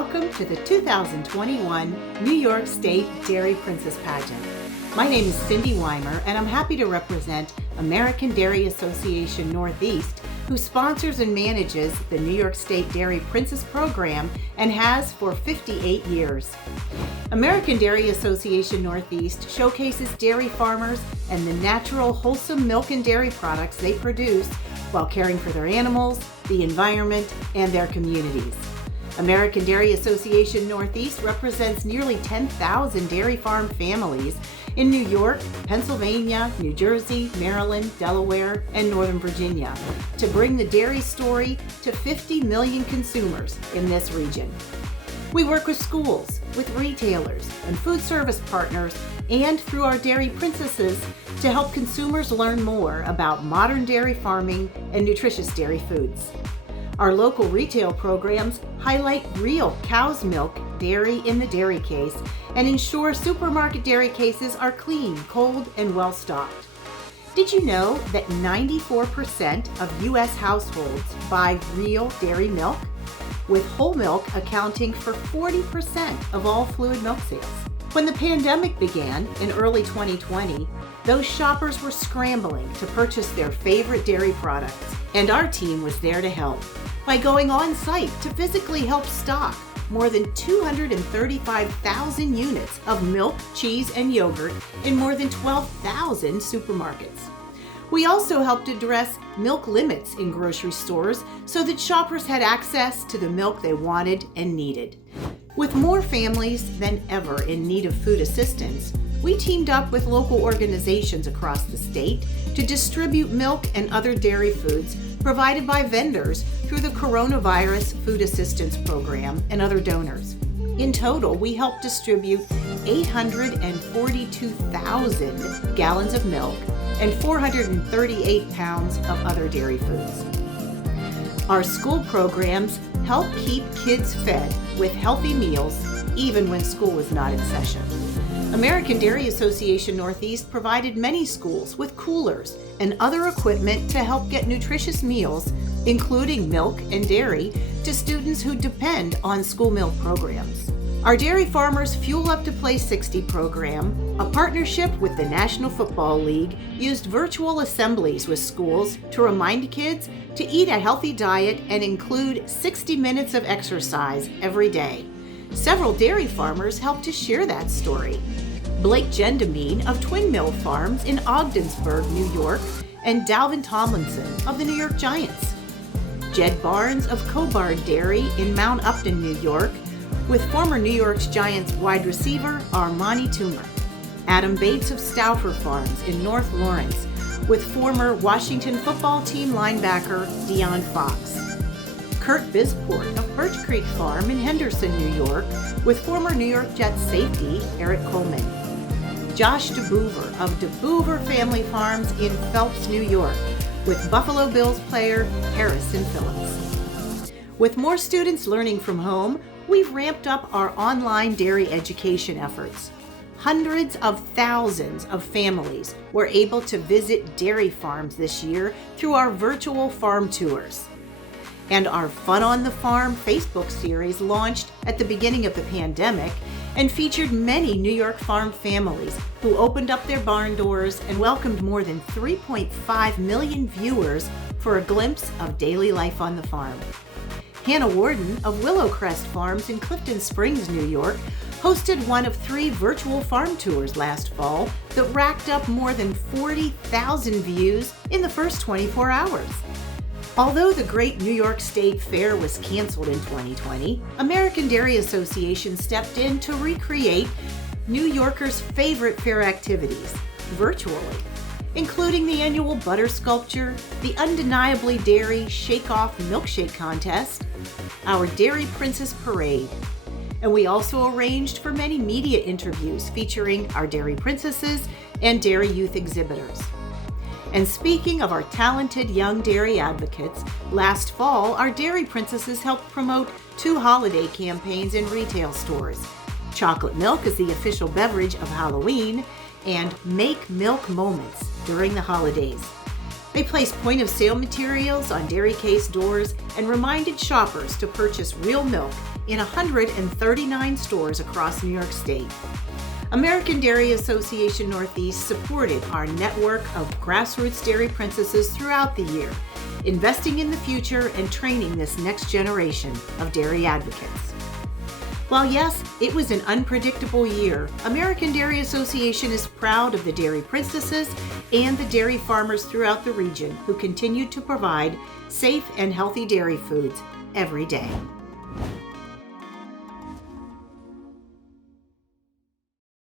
welcome to the 2021 New York State Dairy Princess Pageant. My name is Cindy Weimer, and I'm happy to represent American Dairy Association Northeast, who sponsors and manages the New York State Dairy Princess program and has for 58 years. American Dairy Association Northeast showcases dairy farmers and the natural, wholesome milk and dairy products they produce while caring for their animals, the environment, and their communities. American Dairy Association Northeast represents nearly 10,000 dairy farm families in New York, Pennsylvania, New Jersey, Maryland, Delaware, and Northern Virginia to bring the dairy story to 50 million consumers in this region. We work with schools, with retailers, and food service partners, and through our Dairy Princesses to help consumers learn more about modern dairy farming and nutritious dairy foods. Our local retail programs highlight real cow's milk dairy in the dairy case and ensure supermarket dairy cases are clean, cold, and well stocked. Did you know that 94% of U.S. households buy real dairy milk, with whole milk accounting for 40% of all fluid milk sales? When the pandemic began in early 2020, those shoppers were scrambling to purchase their favorite dairy products, and our team was there to help by going on site to physically help stock more than 235,000 units of milk, cheese, and yogurt in more than 12,000 supermarkets. We also helped address milk limits in grocery stores so that shoppers had access to the milk they wanted and needed. With more families than ever in need of food assistance, we teamed up with local organizations across the state to distribute milk and other dairy foods provided by vendors through the Coronavirus Food Assistance Program and other donors. In total, we helped distribute 842,000 gallons of milk and 438 pounds of other dairy foods. Our school programs help keep kids fed with healthy meals even when school was not in session. American Dairy Association Northeast provided many schools with coolers and other equipment to help get nutritious meals, including milk and dairy, to students who depend on school milk programs. Our Dairy Farmers Fuel Up to Play 60 program, a partnership with the National Football League, used virtual assemblies with schools to remind kids to eat a healthy diet and include 60 minutes of exercise every day. Several dairy farmers helped to share that story. Blake Gendamine of Twin Mill Farms in Ogdensburg, New York, and Dalvin Tomlinson of the New York Giants. Jed Barnes of Cobard Dairy in Mount Upton, New York, with former New York Giants wide receiver Armani Toomer. Adam Bates of Stauffer Farms in North Lawrence, with former Washington football team linebacker Deion Fox. Kurt Bisport of Birch Creek Farm in Henderson, New York, with former New York Jets safety Eric Coleman. Josh DeBoover of DeBoover Family Farms in Phelps, New York, with Buffalo Bills player Harrison Phillips. With more students learning from home, we've ramped up our online dairy education efforts. Hundreds of thousands of families were able to visit dairy farms this year through our virtual farm tours. And our Fun on the Farm Facebook series launched at the beginning of the pandemic and featured many New York farm families who opened up their barn doors and welcomed more than 3.5 million viewers for a glimpse of daily life on the farm. Hannah Warden of Willowcrest Farms in Clifton Springs, New York, hosted one of 3 virtual farm tours last fall that racked up more than 40,000 views in the first 24 hours. Although the Great New York State Fair was canceled in 2020, American Dairy Association stepped in to recreate New Yorkers' favorite fair activities virtually, including the annual butter sculpture, the undeniably dairy shake-off milkshake contest, our Dairy Princess Parade, and we also arranged for many media interviews featuring our Dairy Princesses and dairy youth exhibitors. And speaking of our talented young dairy advocates, last fall, our Dairy Princesses helped promote 2 holiday campaigns in retail stores. Chocolate milk is the official beverage of Halloween, and Make Milk Moments during the holidays. They placed point-of-sale materials on dairy case doors and reminded shoppers to purchase real milk in 139 stores across New York State. American Dairy Association Northeast supported our network of grassroots dairy princesses throughout the year, investing in the future and training this next generation of dairy advocates. While yes, it was an unpredictable year, American Dairy Association is proud of the dairy princesses and the dairy farmers throughout the region who continue to provide safe and healthy dairy foods every day.